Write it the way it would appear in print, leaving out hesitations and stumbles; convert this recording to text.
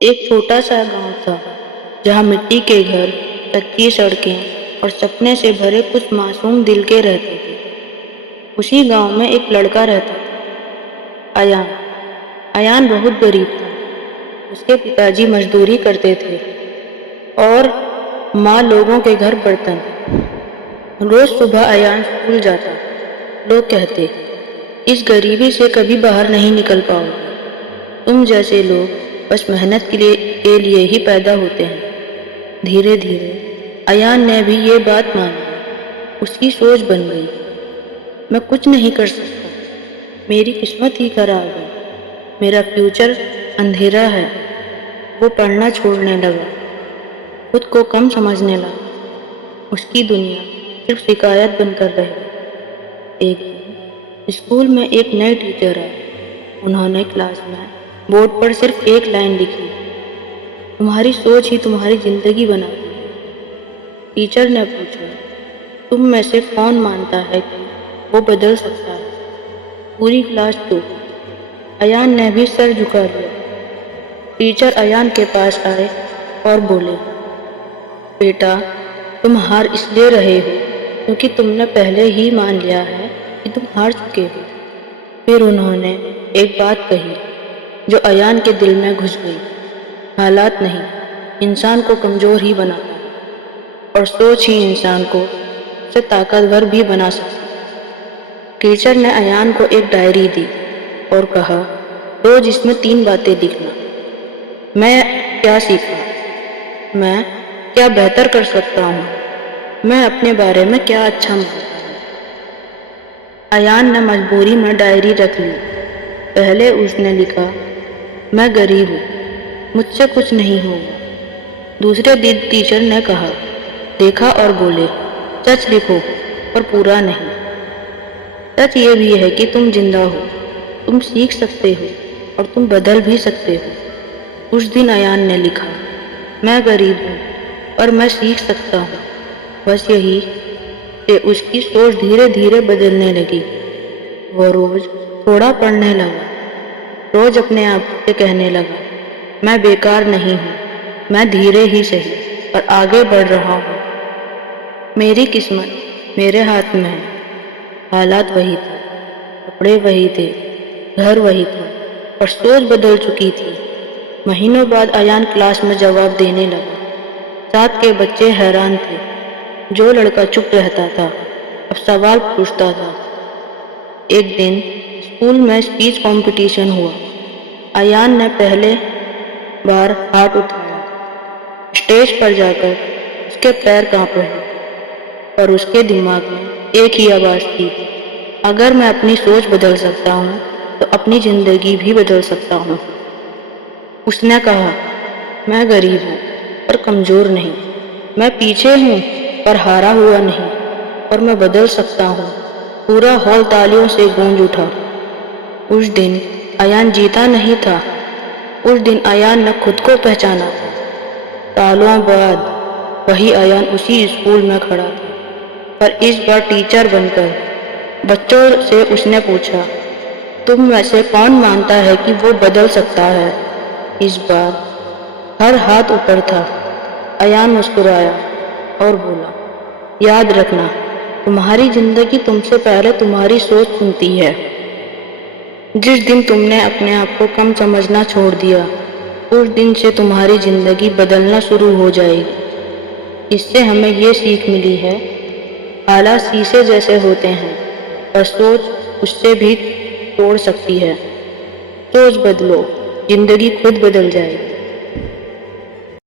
ایک چھوٹا سا گاؤں تھا جہاں مٹی کے گھر، کچی سڑکیں اور سپنے سے بھرے کچھ معصوم دل کے رہتے تھے۔ اسی گاؤں میں ایک لڑکا رہتا تھا، ایان۔ ایان بہت غریب تھا۔ اس کے پتا جی مزدوری کرتے تھے اور ماں لوگوں کے گھر برتن۔ روز صبح ایان اسکول جاتا۔ لوگ کہتے، اس غریبی سے کبھی باہر نہیں نکل پاؤ گے، تم جیسے لوگ بس محنت کے لیے ہی پیدا ہوتے ہیں۔ دھیرے دھیرے ایان نے بھی یہ بات مان لی۔ اس کی سوچ بن گئی، میں کچھ نہیں کر سکتا، میری قسمت ہی خراب ہے، میرا فیوچر اندھیرا ہے۔ وہ پڑھنا چھوڑنے لگا، خود کو کم سمجھنے لگا۔ اس کی دنیا صرف شکایت بن کر رہ گئی۔ ایک دن اسکول میں ایک نئے ٹیچر آئے۔ انہوں نے کلاس میں بورڈ پر صرف ایک لائن لکھی، تمہاری سوچ ہی تمہاری زندگی بناتی ہے۔ ٹیچر نے پوچھا، تم میں سے کون مانتا ہے کہ وہ بدل سکتا ہے؟ پوری کلاس چپ۔ ایان نے بھی سر جھکا لیا۔ ٹیچر ایان کے پاس آئے اور بولے، بیٹا، تم ہار اس لیے رہے ہو کیونکہ تم نے پہلے ہی مان لیا ہے کہ تم ہار چکے ہو۔ پھر انہوں نے ایک بات کہی جو ایان کے دل میں گھس گئی، حالات نہیں، انسان کو کمزور ہی بناتا ہے، اور سوچ ہی انسان کو سے طاقتور بھی بنا سکتی ہے۔ ٹیچر نے ایان کو ایک ڈائری دی اور کہا، روز اس میں 3 باتیں لکھنا، میں کیا سیکھا، میں کیا بہتر کر سکتا ہوں، میں اپنے بارے میں کیا اچھا مانتا ہوں۔ ایان نے مجبوری میں ڈائری رکھ لی۔ پہلے اس نے لکھا، میں غریب ہوں، مجھ سے کچھ نہیں ہوگا۔ دوسرے دن ٹیچر نے کہا، دیکھا اور بولے، سچ لکھو پر پورا نہیں۔ سچ یہ بھی ہے کہ تم زندہ ہو، تم سیکھ سکتے ہو اور تم بدل بھی سکتے ہو۔ اس دن ایان نے لکھا، میں غریب ہوں پر میں سیکھ سکتا ہوں۔ بس یہی کہ اس کی سوچ دھیرے دھیرے بدلنے لگی۔ وہ روز تھوڑا پڑھنے لگا، روز اپنے آپ سے کہنے لگا، میں بیکار نہیں ہوں، میں دھیرے ہی صحیح پر آگے بڑھ رہا ہوں۔ میری قسمت میرے ہاتھ میں ہے۔ حالات وہی تھے، کپڑے وہی تھے، گھر وہی تھا، اور سوچ بدل چکی تھی۔ مہینوں بعد ایان کلاس میں جواب دینے لگا۔ ساتھ کے بچے حیران تھے۔ جو لڑکا چپ رہتا تھا اب سوال پوچھتا تھا۔ ایک دن اسکول میں اسپیچ کمپٹیشن ہوا۔ ایان نے پہلے بار ہاتھ اٹھایا۔ اسٹیج پر جا کر اس کے پیر کانپ رہے تھے اور اس کے دماغ میں ایک ہی آواز تھی، اگر میں اپنی سوچ بدل سکتا ہوں تو اپنی زندگی بھی بدل سکتا ہوں۔ اس نے کہا، میں غریب ہوں پر کمزور نہیں، میں پیچھے ہوں پر ہارا ہوا نہیں، اور میں بدل سکتا ہوں۔ پورا ہال تالیوں سے گونج اٹھا۔ اس دن ایان جیتا نہیں تھا، اس دن ایان نے خود کو پہچانا تھا۔ سالوں بعد وہی ایان اسی اسکول میں کھڑا تھا، پر اس بار ٹیچر بن کر۔ بچوں سے اس نے پوچھا، تم میں سے کون مانتا ہے کہ وہ بدل سکتا ہے؟ اس بار ہر ہاتھ اوپر تھا۔ ایان مسکرایا اور بولا، یاد رکھنا، تمہاری زندگی تم سے پہلے تمہاری سوچ سنتی ہے۔ جس دن تم نے اپنے آپ کو کم سمجھنا چھوڑ دیا، اس دن سے تمہاری زندگی بدلنا شروع ہو جائے گی۔ اس سے ہمیں یہ سیکھ ملی ہے، حالات شیشے جیسے ہوتے ہیں اور سوچ اس سے بھی توڑ سکتی ہے۔ سوچ بدلو، زندگی خود بدل جائے گی۔